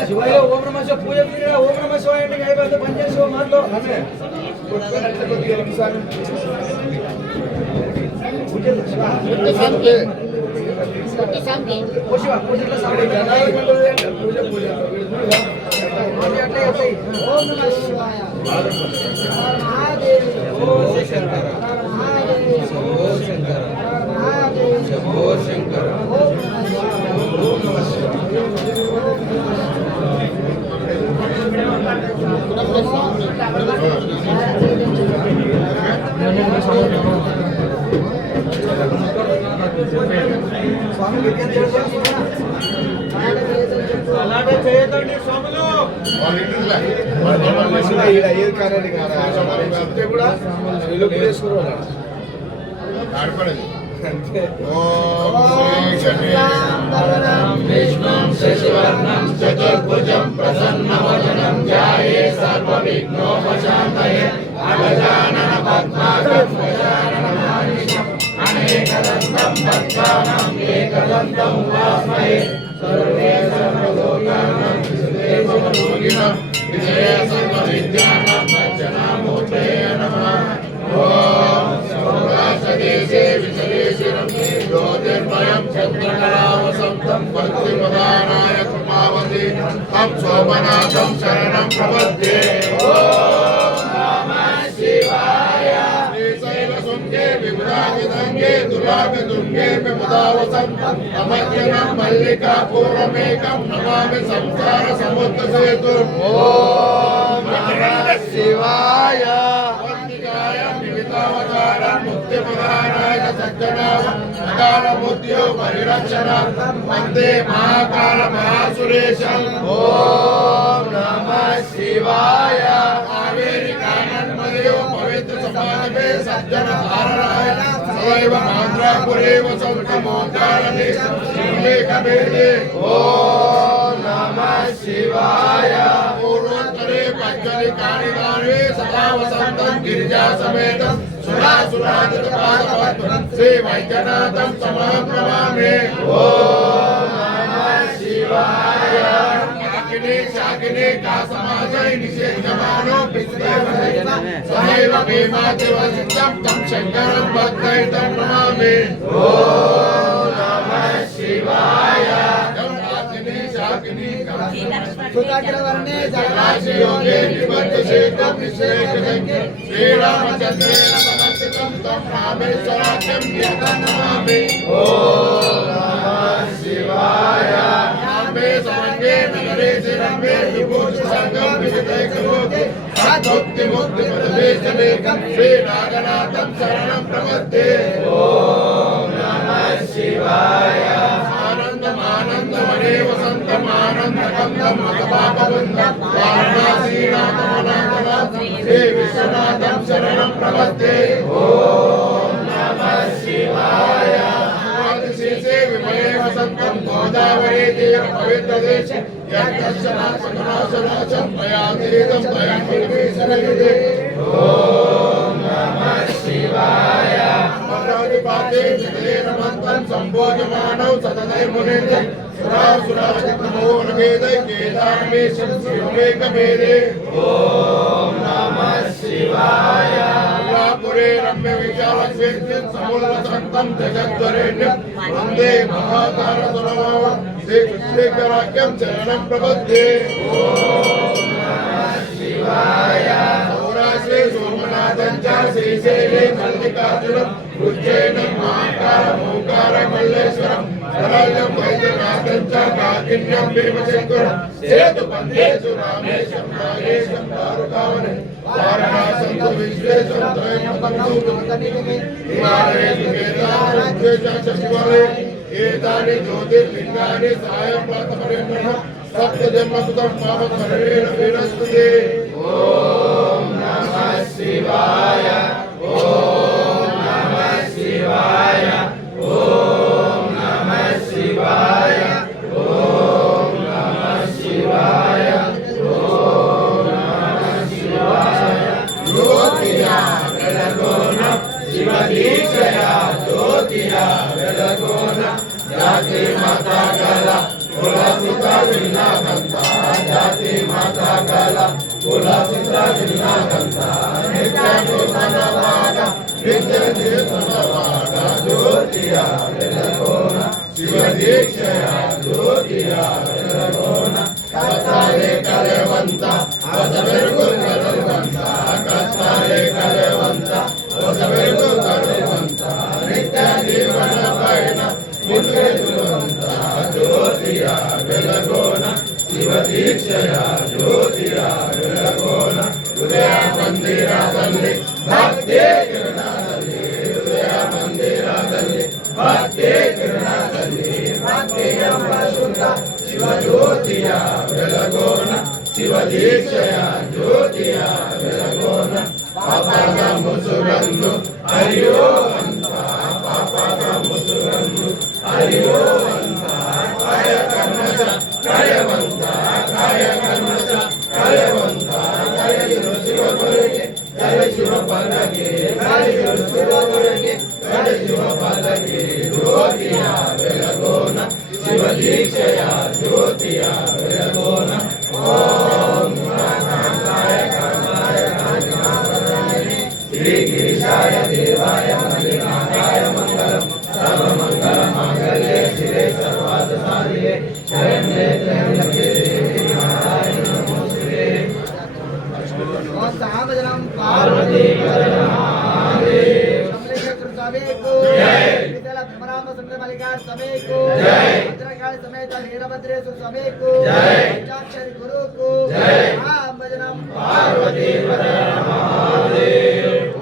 శివయ్య ఓం నమ శివ పూజ ఓం నమ శివాయ అంటే అయిపోతే పనిచేసే మాటలో ఓం నమ శివాయ శంభో శంకర అలాగే చేయదండి స్వాములు ఏ కార్యాన్ని చెప్తే కూడా ఆడపడదు విష్ణుం శశివర్ణం చతుర్భుజం ప్రసన్నవదనం ధ్యాయే సర్వవిఘ్నోపశాంతయే అగజానన పద్మాకం గజాననమానిషం అనేకదంతం భక్తానాం ఏకదంతం ఉపాస్మహే సర్వే సర్వలోకానాం విజయ సర్వవిద్యానాం వజ్జనామూర్తయే నమః. ఓం సౌరాష్ట్రదేశే విశలేశిరమే జ్యోతిర్మయం చంద్రకళావసంతం భక్తిమదానాయ కృపావతి తం సోమనాథం శరణం ప్రపద్యే. ఓం నమః శివాయ. శ్రీశైలశృంగే విబుధావిదంగే దుర్గాభిదుర్గే విబుధావసంతం అమర్జనం మల్లికాపూర్వమేకం నమామి సంసార సముద్రసేతుం. ఓం నమః శివాయ. ముక్తిపదానాయ సజ్జనామ అకాల మృత్యు పరిరక్షణ వందే మహాకాల మహాసురేశం. ఓం నమః శివాయ. కావేరి కానన్మదయో పవిత్ర సమానమే సజ్జన ధారణాయ సదైవ మాంద్రాపురే వసంతమోకారమే శివమేకమేదే. ఓం నమః శివాయ. పూర్వోత్తరే పంచలి కాణిదానే సదా వసంతం గిరిజా సమేతం సురాసురాజపాదపద్మం శ్రీ వైద్యనాథం సమహం నమామి. ఓం నమః శివాయ. శాకిని శాకిని కాసమాజై నిషేధమానో సదైవ భీమాదివసితం తం శంకరం భక్తైతం నమామి. ఓం నమః శివాయ. సుతాగ్రవర్ణే జలాశయోగే నిబద్ధశేఖం నిషేకరంగే శ్రీరామచంద్రేణ సమర్పితం తం రామేశ్వరాఖ్యం కీర్తనమామి. ఓం నమః శివాయ. నామే సమన్వే నగరే శిరంబే విభూషి సంగం విజితైకరోతి సాధుక్తి ముక్తి పదవేశనేకం శ్రీనాగనాథం శరణం ప్రపద్యే. ఓం నమః శివాయ. ఆనందమానందమనే వసంతం ఆనందకందం మతపాపవృందం వారణాసీనాథమనాథం శ్రీ విశ్వనాథం శరణం ప్రపద్యే. ఓం నమః శివాయ. ఆదిశేషే విమలే వసంతం గోదావరీ తీర పవిత్ర దేశ యద్దర్శనాశనాశనాశం భయాతీతం భయాన్విశరయుదే. ఓం నమః శివాయ. పాదే జగదేరమంతం సంభోజమానౌ సతతైర్మునేంద్ర సురాసురాజనమోరవేదై కేదారమేశం శివమేకమేదే. ఓం నమః శివాయ. పురే రమ్య విశాలస్వేత్యం సముల్లసంతం జగద్వరేణ్యం వందే మహాకారదురమం శ్రీకృష్ణేకరాఖ్యం శరణం ప్రపద్యే. ఓం నమః శివాయ. సౌరాశ్రీ సోమనాథం చ శ్రీశైలే మల్లికార్జునం ఉజ్జయినం మహాకారం ఓంకారం మల్లేశ్వరం శరణ్యం వైద్యనాథం చ కాకిన్యం భీమశంకరం సేతుబంధేషు రామేశం నాగేశం దారుకావనే వారణాసం తు విశ్వేశం త్రయంబకం తు హిమాలయేషు కేదారం శివాలయ ఏతాని జ్యోతిర్లింగాని సాయం ప్రాతపర్యంతం సప్తజన్మసుతం పాపకరేణ వీరస్తుతే. ఓం నమః శివాయ. ఓం నమః శివాయ. ఓం నమః శివాయ. ఓం నమః శివాయ. ఓం నమః శివాయ. జ్యోతియా వెలగో ದೀಕ್ಷೆಯ ಜ್ಯೋತಿಯ ಬೆಳಗೋಣ ಜಾತಿ ಮಾತಾಗಲ ಕುಲ ಸುತ ಶ್ರೀನಾಥಂತ ಜಾತಿ ಮಾತಾಗಲ ಕುಲ ಸುತ ಶ್ರೀನಾಥಂತ ನಿತ್ಯ ನೂತನವಾದ ನಿತ್ಯ ನೂತನವಾದ ಜ್ಯೋತಿಯ ಬೆಳಗೋಣ ಶಿವ ದೀಕ್ಷೆಯ ಜ್ಯೋತಿಯ ಬೆಳಗೋಣ ಕತ್ತಲೆ ಕರೆವಂತ ಹೊಸ ಬೆಳಕು ತರುವಂತ ಕತ್ತಲೆ ಕರೆವಂತ ಹೊಸ ಬೆಳಕು ತರುವಂತ ನಿತ್ಯ ಜೀವನ ಪಯಣ ಮುನ್ನಡೆಸುವಂತ ಜ್ಯೋತಿಯ ಬೆಳಗೋಣ ಶಿವ ದೀಕ್ಷೆಯ ಜ್ಯೋತಿಯ ಬೆಳಗೋಣ ಉದಯ ಮಂದಿರದಲ್ಲಿ ಭಕ್ತಿ ಕಿರಣದಲ್ಲಿ ಉದಯ ಮಂದಿರದಲ್ಲಿ ಭಕ್ತಿ ಕಿರಣದಲ್ಲಿ ಭಕ್ತಿ ಎಂಬ ಶುದ್ಧ ಶಿವ ಜ್ಯೋತಿಯ ಬೆಳಗೋಣ ಶಿವ ದೀಕ್ಷೆಯ ಜ್ಯೋತಿಯ ಬೆಳಗೋಣ ಪಾಪದ ಮುಸುರನ್ನು ಅರಿಯುವಂತ ಪಾಪದ ಮುಸುರನ್ನು ಅರಿಯುವಂತ ಕಾಯ ಕರ್ಮಶ ಕಳೆವಂತ ಕಾಯ ಕರ್ಮಶ ಕಳೆವಂತ ಕಳೆಯಿರು ಶಿವ ಗುರುಗೆ ಜಯ ಶಿವ ಪದಗೆ ಕಳೆಯಿರು ಶಿವ ಗುರುಗೆ ಜಯ ಶಿವ ಪದಗೆ ಜ್ಯೋತಿಯ ಬೆಳಗೋಣ ಶಿವ ದೀಕ್ಷೆಯ ಜ್ಯೋತಿಯ ಬೆಳಗೋಣ ಓಂ ಕಾಯ ಕರ್ಮಾಯ ಶ್ರೀ ಗಿರಿಶಾಯ ದೇವಾಯ ಮಲ್ಲಿನಾಥಾಯ ಮಂಗಲಂ ಸರ್ವಮಂಗಲ ಮಾಂಗಲ್ಯೆ ಶಿವೆ ಸರ್ವಾರ್ಥ ಸಾಧಿಕೆ ಶರಣ್ಯೆ ತ್ರ್ಯಂಬಕೆ ದೇವಿ ನಾರಾಯಣಿ ನಮೋಸ್ತುತೆ ಓಂ ಸಾಮಜನಂ ಪಾರ್ವತಿ ಸಮೇಕು ಜೈ ವಿಠಲ ಬ್ರಹ್ಮರಾಮ ಸುಂದರ ಮಲ್ಲಿಕಾರ್ಜುನ ಸಮೇಕು ಜೈ ಭದ್ರಕಾಳಿ ಸಮೇತ ವೀರಭದ್ರೇಶ್ವರ ಸಮೇಕು ಜೈ ಪಂಚಾಕ್ಷರಿ ಗುರುಕು ಜೈ ಸಾಮಜನಂ ಪಾರ್ವತಿ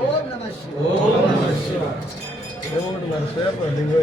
ಓಂ ನಮಃ ಶಿವಾಯ ಓಂ ನಮಃ ಶಿವಾಯ Yo, Marcelo, digo,